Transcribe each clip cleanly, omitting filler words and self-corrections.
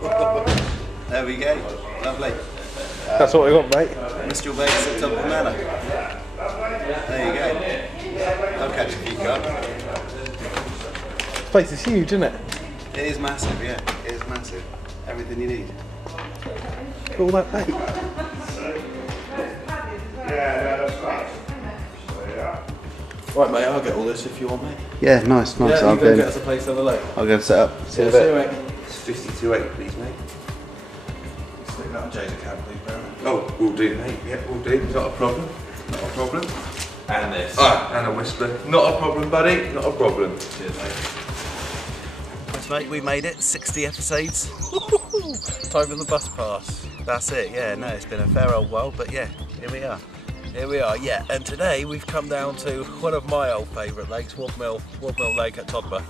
There we go, lovely. That's what we want, mate. Mr. Bates at Todber Manor. There you go. I'll catch a few carp. This place is huge, isn't it? It is massive, yeah. It is massive. Everything you need. All that bait. Right, mate, I'll get all this if you want, mate. Yeah, nice. Yeah, I'll you go get us a place on the lake. I'll go set up. See you in a bit. It's 52.8, please, mate. Stick that on Jay's account, please, Baron. Oh, we'll do, mate. Yeah, we'll do. Not a problem. Not a problem. And this. Ah, and a whistler. Not a problem, buddy. Not a problem. Cheers, mate. Yes, mate, we made it. 60 episodes. Time for the bus pass. That's it, yeah. No, it's been a fair old while, but yeah, here we are. Here we are, yeah. And today we've come down to one of my old favourite lakes, Woodmill Lake at Todber.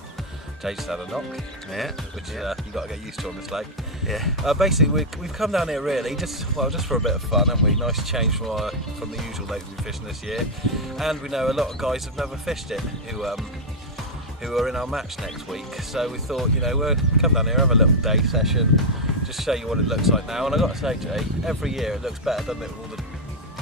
Jay just had a knock. Yeah. Which you've got to get used to on this lake. Yeah. Basically, we've come down here really just for a bit of fun, haven't we? Nice change from the usual lake we've been fishing this year. And we know a lot of guys have never fished it who are in our match next week. So we thought, you know, we'll come down here, have a little day session, just show you what it looks like now. And I got to say, Jay, every year it looks better, doesn't it, with all the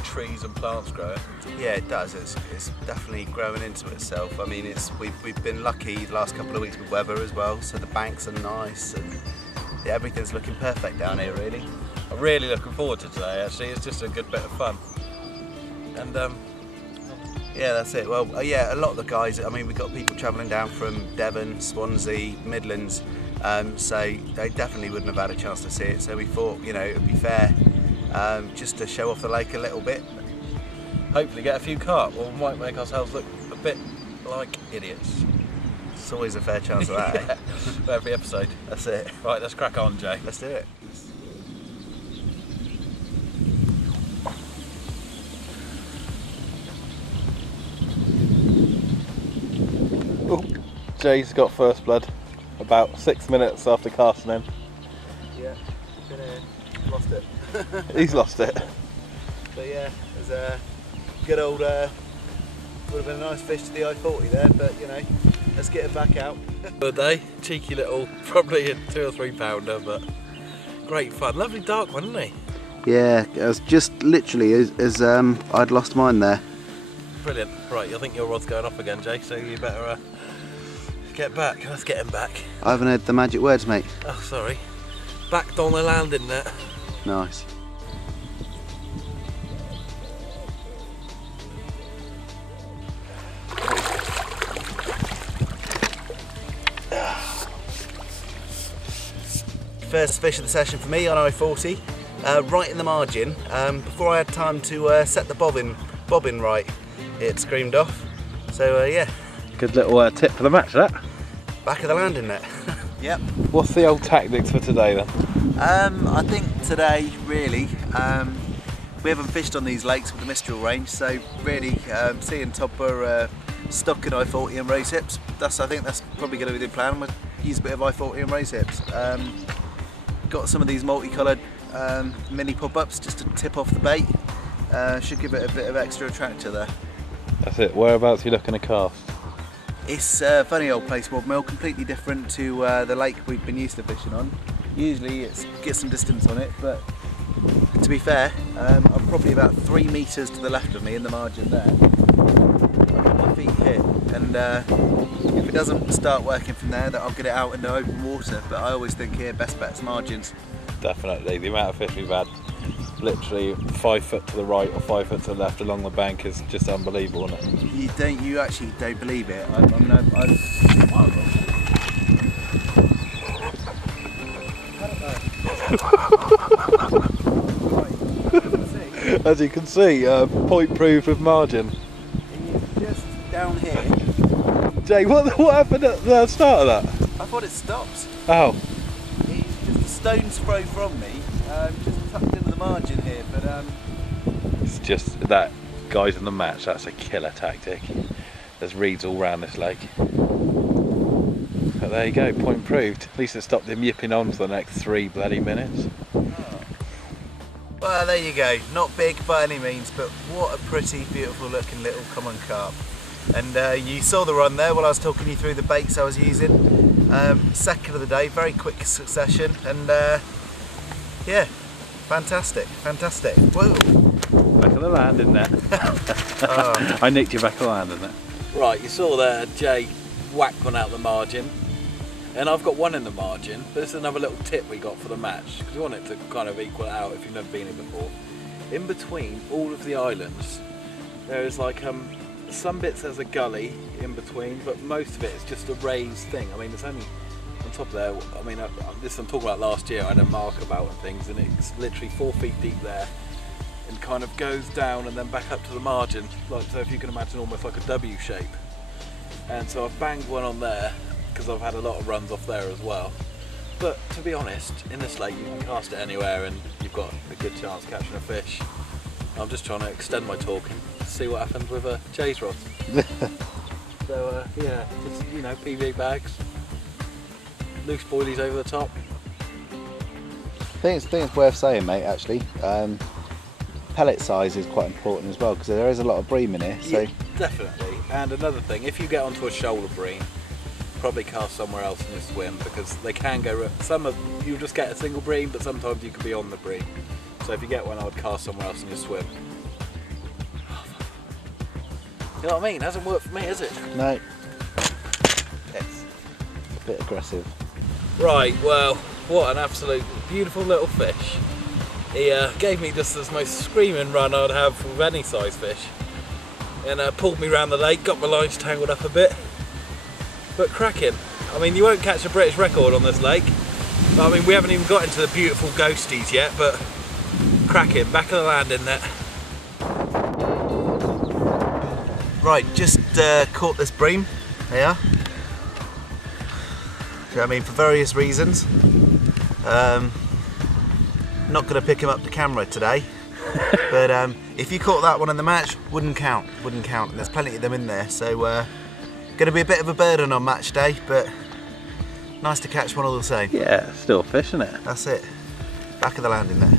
trees and plants growing? Yeah, it does. It's definitely growing into itself. I mean, we've been lucky the last couple of weeks with weather as well, so the banks are nice and yeah, everything's looking perfect down here, really. I'm really looking forward to today, actually. It's just a good bit of fun. And yeah, that's it. Well, yeah, a lot of the guys, I mean, we've got people travelling down from Devon, Swansea, Midlands, so they definitely wouldn't have had a chance to see it. So we thought, you know, it would be fair just to show off the lake a little bit. hopefully get a few carp, or we might make ourselves look a bit like idiots. It's always a fair chance of that, yeah. For every episode. That's it. Right, let's crack on, Jay. Let's do it. Oh, Jay's got first blood about 6 minutes after casting in. Yeah, been here, lost it. He's lost it. But yeah, it was a good old, would have been a nice fish to the I-40 there, but you know, let's get it back out. Good day, cheeky little, probably a 2 or 3 pounder, but great fun. Lovely dark one, isn't he? Yeah, it was just literally as I'd lost mine there. Brilliant. Right, I think your rod's going off again, Jay, so you better get back. Let's get him back. I haven't heard the magic words, mate. Oh, sorry. Backed on the landing net. Nice. First fish of the session for me on I-40, right in the margin. Before I had time to set the bobbin right, it screamed off. So yeah. Good little tip for the match, that. Back of the landing net. Yep. What's the old tactics for today then? I think today, really, we haven't fished on these lakes with the Mistral range, so really seeing Todber stocking I-40 and rose hips, I think that's probably going to be the plan. We'll use a bit of I-40 and rose hips. Got some of these multicoloured mini pop-ups just to tip off the bait. Should give it a bit of extra attractor there. That's it. Whereabouts are you looking to cast? It's a funny old place, Wadmill, completely different to the lake we've been used to fishing on. Usually it gets some distance on it, but to be fair, I'm probably about 3 metres to the left of me in the margin there. I've got my feet here, and if it doesn't start working from there, that I'll get it out into open water, but I always think here, best bet's margins. Definitely. The amount of fish we've had, literally 5 foot to the right or 5 foot to the left along the bank is just unbelievable, isn't it? You actually don't believe it. As you can see, point proved with margin. He's just down here. Jay, what happened at the start of that? I thought it stopped. Oh. He's just a stone's throw from me, just tucked into the margin here, but it's just that guys in the match, that's a killer tactic. There's reeds all round this lake. But there you go, point proved. At least it stopped him yipping on for the next 3 bloody minutes. Well, there you go. Not big by any means, but what a pretty, beautiful looking little common carp. And you saw the run there while I was talking you through the baits I was using. Second of the day, very quick succession, and yeah, fantastic, fantastic. Whoa. Back of the land, isn't it? Oh. I nicked you back of the land, isn't it? Right, you saw there Jay whacked one out the margin, and I've got one in the margin, but this is another little tip we got for the match, because you want it to kind of equal it out if you've never been here before. In between all of the islands, there is like some bits there's a gully in between, but most of it is just a raised thing. I mean, it's only on top of there. I mean, this I'm talking about last year. I had a mark about and things, and it's literally 4 feet deep there, and kind of goes down and then back up to the margin, like so. If you can imagine, almost like a W shape. And so I've banged one on there because I've had a lot of runs off there as well. But to be honest, in this lake you can cast it anywhere, and you've got a good chance of catching a fish. I'm just trying to extend my talking, see what happens with Jay's rods. So yeah, just, you know, PV bags, loose boilies over the top. I think it's worth saying, mate, actually. Pellet size is quite important as well, because there is a lot of bream in here. So yeah, definitely. And another thing, if you get onto a shoulder bream, probably cast somewhere else in your swim, because they can go, you'll just get a single bream, but sometimes you could be on the bream. So if you get one, I would cast somewhere else in your swim. You know what I mean? It hasn't worked for me, has it? no, it's a bit aggressive. Right, well, what an absolute beautiful little fish. He gave me just the most screaming run I'd have with any size fish, and pulled me around the lake, got my lines tangled up a bit, but cracking. I mean, you won't catch a British record on this lake, but I mean, we haven't even got into the beautiful ghosties yet, but cracking, back of the land in there. Right, just caught this bream here. I mean, for various reasons. Not going to pick him up to camera today, but if you caught that one in the match, wouldn't count. And there's plenty of them in there, so going to be a bit of a burden on match day, but nice to catch one all the same. Yeah, still fish, isn't it? That's it. Back of the land in there.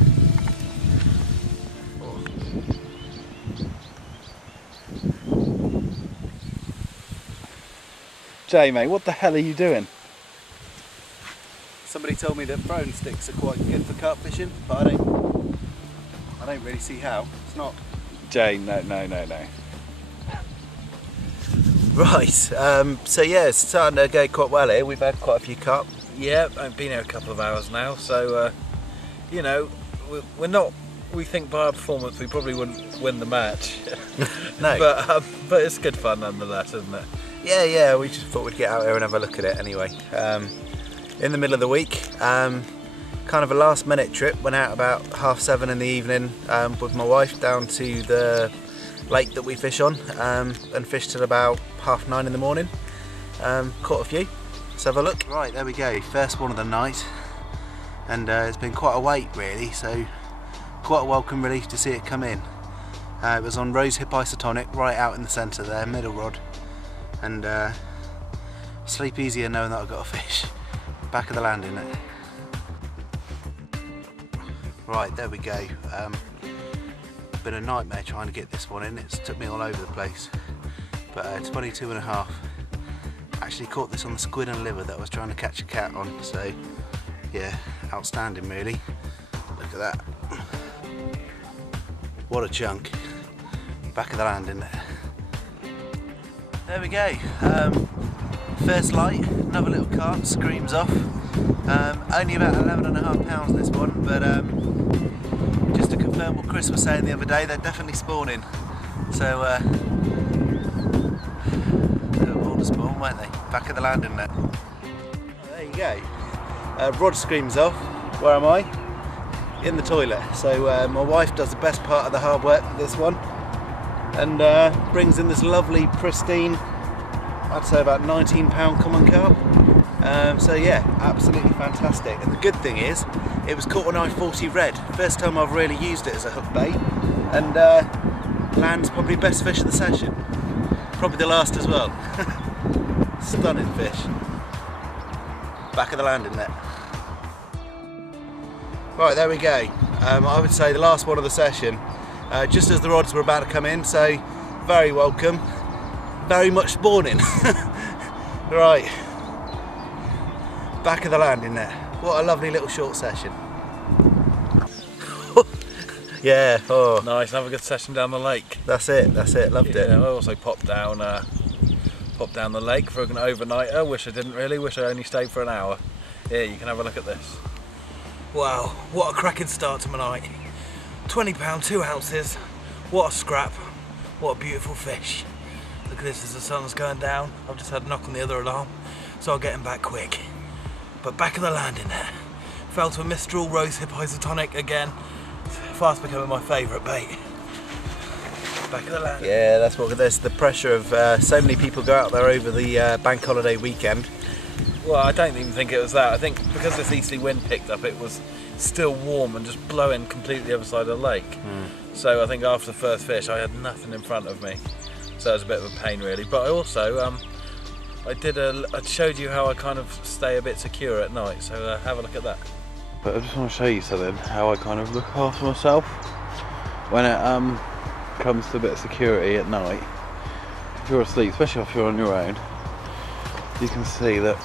Jay, mate, what the hell are you doing? Somebody told me that throwing sticks are quite good for carp fishing, but I don't really see how. It's not. Jay, no. Right, so yeah, it's starting to go quite well here. We've had quite a few carp. Yeah, I've been here a couple of hours now, so you know, we're not. We think by our performance we probably wouldn't win the match. No, but it's good fun nonetheless, isn't it? Yeah, we just thought we'd get out here and have a look at it anyway. In the middle of the week, kind of a last minute trip, went out about 7:30 in the evening with my wife down to the lake that we fish on, and fished till about 9:30 in the morning. Caught a few, let's have a look. Right, there we go, first one of the night, and it's been quite a wait really, so quite a welcome relief to see it come in. It was on rose hip isotonic, right out in the centre there, middle rod, and sleep easier knowing that I've got a fish. Back of the land in it. Right, there we go. Been a nightmare trying to get this one in. It's took me all over the place. But 22.5. Actually caught this on the squid and liver that I was trying to catch a cat on. So yeah, outstanding really. Look at that. What a chunk. Back of the land in it. There we go. First light, another little carp, screams off. Only about 11.5 pounds this one, but just to confirm what Chris was saying the other day, they're definitely spawning. So they were born to spawn, weren't they? Back of the land in there. Oh, there you go. Rod screams off. Where am I? In the toilet. So my wife does the best part of the hard work with this one, and brings in this lovely pristine, I'd say about £19 common carp. So yeah, absolutely fantastic. And the good thing is, it was caught on I-40 red. First time I've really used it as a hook bait, and lands probably best fish of the session. Probably the last as well. Stunning fish. Back of the land in there. Right, there we go. I would say the last one of the session, just as the rods were about to come in, so very welcome. Very much spawning. Right, Back of the landing net. What a lovely little short session. Yeah, oh. Nice, have a good session down the lake. That's it, loved it. I also popped down the lake for an overnighter. Wish I didn't really, wish I only stayed for an hour. Here, you can have a look at this. Wow, what a cracking start to my night. £20, 2 ounces. What a scrap. What a beautiful fish. Look at this as the sun's going down. I've just had a knock on the other alarm, so I'll get him back quick. But back of the landing there. Fell to a Mistral rosehip isotonic again. Fast becoming my favourite bait. Back of the landing. Yeah, that's what there's the pressure of so many people go out there over the bank holiday weekend. Well, I don't even think it was that. I think because this easterly wind picked up, it was still warm and just blowing completely the other side of the lake. So I think after the first fish, I had nothing in front of me. So it was a bit of a pain really. But I also, I showed you how I kind of stay a bit secure at night. So have a look at that. But I just want to show you something, how I kind of look after myself when it comes to a bit of security at night. If you're asleep, especially if you're on your own, you can see, look,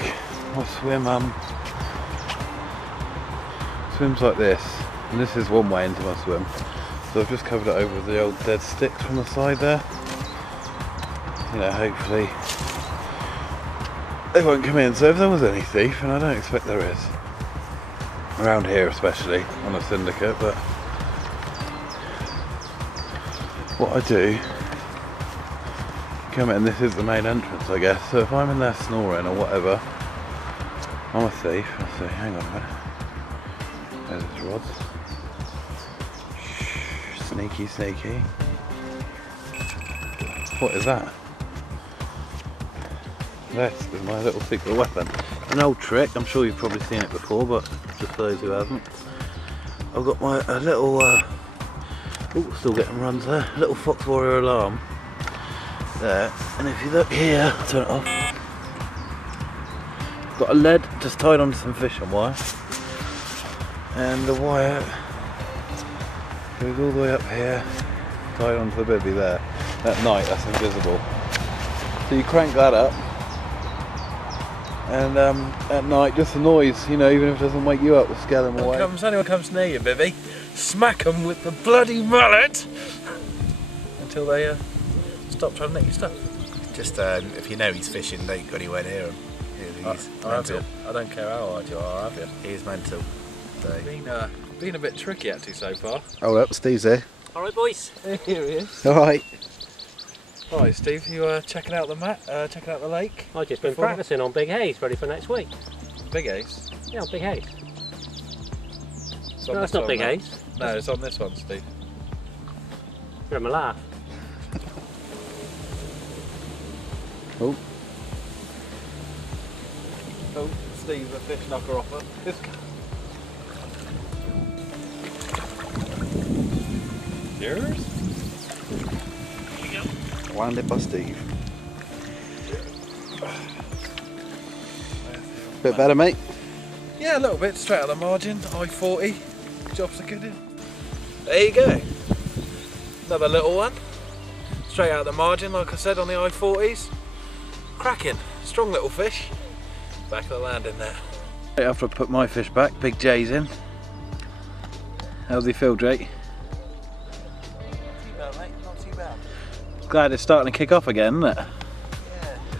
my swim swims like this, and this is one way into my swim. So I've just covered it over with the old dead sticks from the side there. You know, hopefully they won't come in. So if there was any thief, and I don't expect there is, around here especially, on a syndicate, but what I do, come in, this is the main entrance I guess, so if I'm in there snoring or whatever, I'm a thief. Let's see, hang on a minute. There's his rods. Shh, sneaky, sneaky. What is that? This is my little secret weapon. An old trick, I'm sure you've probably seen it before, but just for those who haven't. I've got my little, still getting runs there, little Fox Warrior alarm there, and if you look here, turn it off. I've got a lead just tied onto some fishing wire, and the wire goes all the way up here, tied onto the bibby there. At night, that's invisible. So you crank that up, and at night, just the noise, you know, even if it doesn't wake you up, will scare them away. Anyone comes near you, Bibby, smack them with the bloody mallet until they stop trying to nick your stuff. Just if you know he's fishing, don't go anywhere near him. He's mental. I don't care how hard you are, have you? He is mental. So. Been a bit tricky actually so far. Oh, well, Steve's here. All right, boys. Here he is. All right. Right, Steve, you checking out the checking out the lake? I've just been practicing on big haze, ready for next week. Big haze? Yeah, on big haze. It's No, it's not big haze. No, it's on this one, Steve. You're having a laugh. Oh. Oh, Steve, the fish knocker offer. Yours? Landed by Steve. Bit better, mate? Yeah, a little bit, straight out of the margin, I-40. Jobs are good in. There you go. Another little one. Straight out of the margin, like I said, on the I-40s. Cracking, strong little fish. Back of the landing there. After I put my fish back, Big J's in. How's he feel, Jake? Glad it's starting to kick off again, isn't it? Yeah,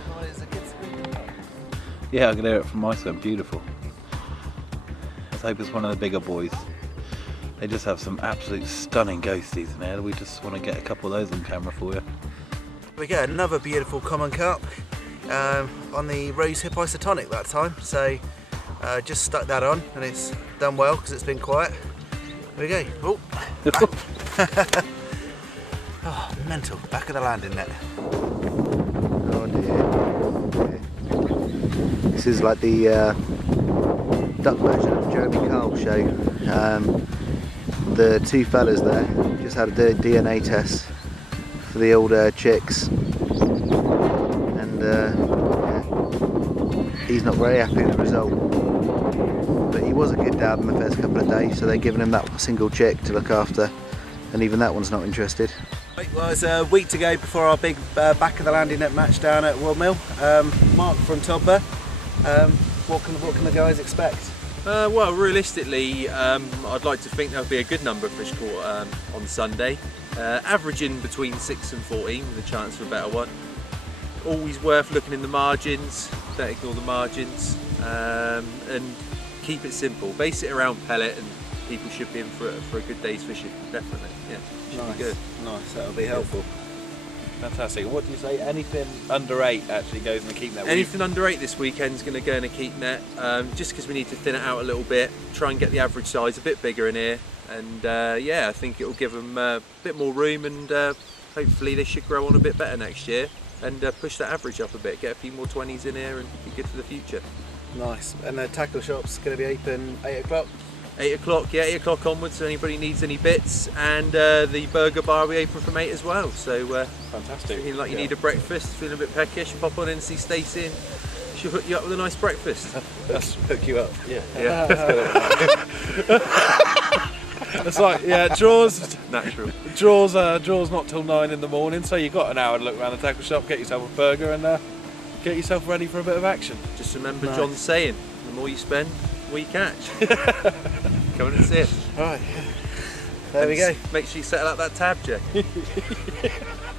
well, it's a good swim. Yeah, I can hear it from my swim, beautiful. Let's hope it's one of the bigger boys. They just have some absolute stunning ghosties in there. We just want to get a couple of those on camera for you. We get another beautiful common carp on the rosehip isotonic that time, so just stuck that on and it's done well because it's been quiet. There we go. Oh. Oh, mental, back of the landing net. Oh dear. This is like the duck version of Jeremy Carl show. The two fellas there just had a DNA test for the old chicks, and yeah, he's not very happy with the result. But he was a good dad in the first couple of days, so they're giving him that single chick to look after, and even that one's not interested. Well, it's a week to go before our big back of the landing net match down at Woodmill. Mark from Todber. what can the guys expect? Well, realistically, I'd like to think there'll be a good number of fish caught on Sunday, averaging between 6 and 14 with a chance for a better one. Always worth looking in the margins, don't ignore the margins, and keep it simple. Base it around pellet and people should be in for a good day's fishing, definitely. Yeah, should be good. Nice, that'll be helpful. Fantastic. What do you say? Anything under 8 actually goes in the keep net? Anything under 8 this weekend is going to go in a keep net, just because we need to thin it out a little bit, try and get the average size a bit bigger in here, and yeah, I think it will give them a bit more room, and hopefully they should grow on a bit better next year and push that average up a bit, get a few more 20s in here and be good for the future. Nice. And the tackle shop's going to be open 8 o'clock? 8 o'clock, yeah, 8 o'clock onwards, so anybody needs any bits, and the burger bar will be open from 8 as well, so Fantastic. feeling like you need a breakfast, feeling a bit peckish, pop on in and see Stacey, and she'll hook you up with a nice breakfast. That's hook you up. Yeah. It's like, yeah, draws Natural. draws not till 9 in the morning, so you've got an hour to look around the tackle shop, get yourself a burger, and get yourself ready for a bit of action. Just remember John's saying, the more you spend, the more you catch. Come on and see it. Right. There we go. Make sure you settle up that tab, Jay.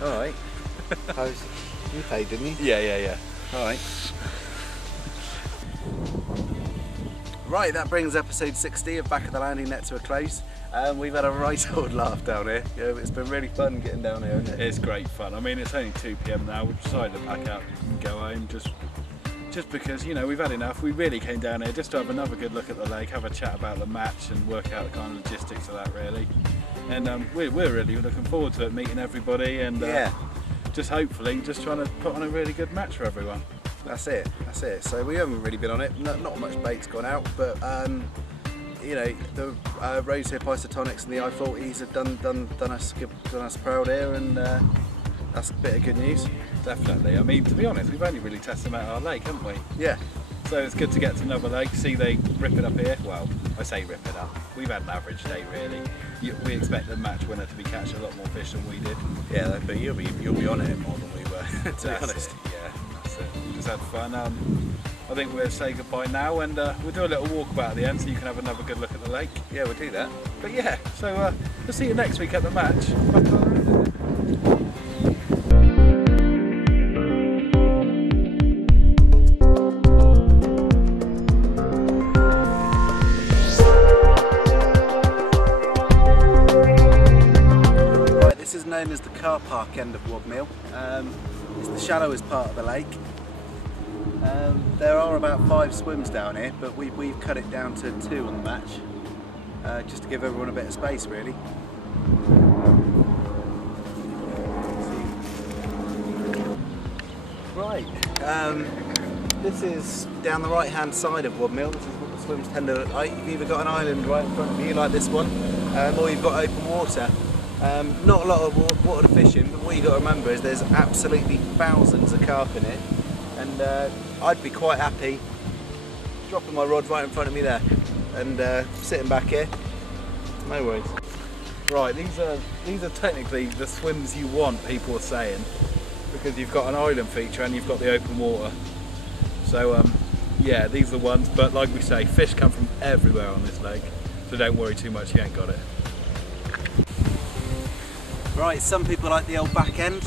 Alright. You paid, didn't you? Yeah. Alright. Right, that brings episode 60 of Back of the Landing Net to a close. We've had a right old laugh down here. Yeah, it's been really fun getting down here, hasn't it? It's great fun. I mean, it's only 2 PM now. We've decided to pack up and go home just because, you know, we've had enough. We really came down here just to have another good look at the lake, have a chat about the match and work out the kind of logistics of that, really. And we're really looking forward to it, meeting everybody, and just hopefully just trying to put on a really good match for everyone. That's it. So we haven't really been on it. Not much bait's gone out, but you know, the rosehip isotonics and the I40s have done us proud here, and that's a bit of good news. Definitely. I mean, to be honest, we've only really tested them at our lake, haven't we? Yeah. So it's good to get to another lake, see they rip it up here. Well, I say rip it up. We've had an average day, really. We expect the match winner to be catching a lot more fish than we did. Yeah, but you'll be on it more than we were, to be honest. Yeah, that's it. We just had fun. I think we'll say goodbye now, and we'll do a little walkabout at the end so you can have another good look at the lake. Yeah, we'll do that. But yeah, so we'll see you next week at the match. This is known as the car park end of Wadmill. It's the shallowest part of the lake. There are about 5 swims down here, but we've cut it down to 2 on the match, just to give everyone a bit of space, really. Right, this is down the right hand side of Woodmill. This is what the swims tend to look like. You've either got an island right in front of you like this one, or you've got open water. Not a lot of water to fish in, but what you've got to remember is there's absolutely thousands of carp in it, and I'd be quite happy dropping my rod right in front of me there and sitting back here. No worries. Right, these are technically the swims you want, people are saying, because you've got an island feature and you've got the open water. So yeah, these are the ones, but like we say, fish come from everywhere on this lake, so don't worry too much, you ain't got it. Right, some people like the old back end.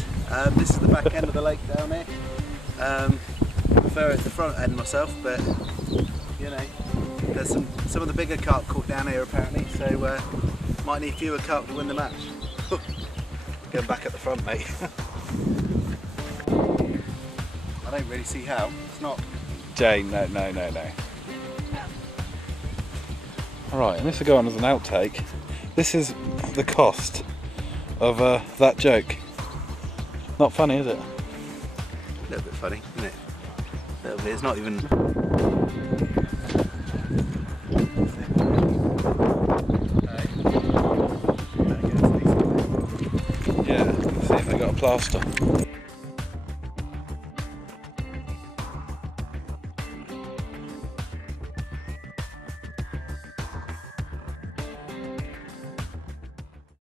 This is the back end of the lake down here. I prefer it the front end myself, but you know, there's some of the bigger carp caught down here apparently, so might need fewer carp to win the match. Going back at the front, mate. I don't really see how. It's not. Jane, no. Alright, and this will go on as an outtake. This is the cost of that joke. Not funny, is it? A little bit funny, isn't it? A little bit. It's not even. Yeah, see if they got a plaster.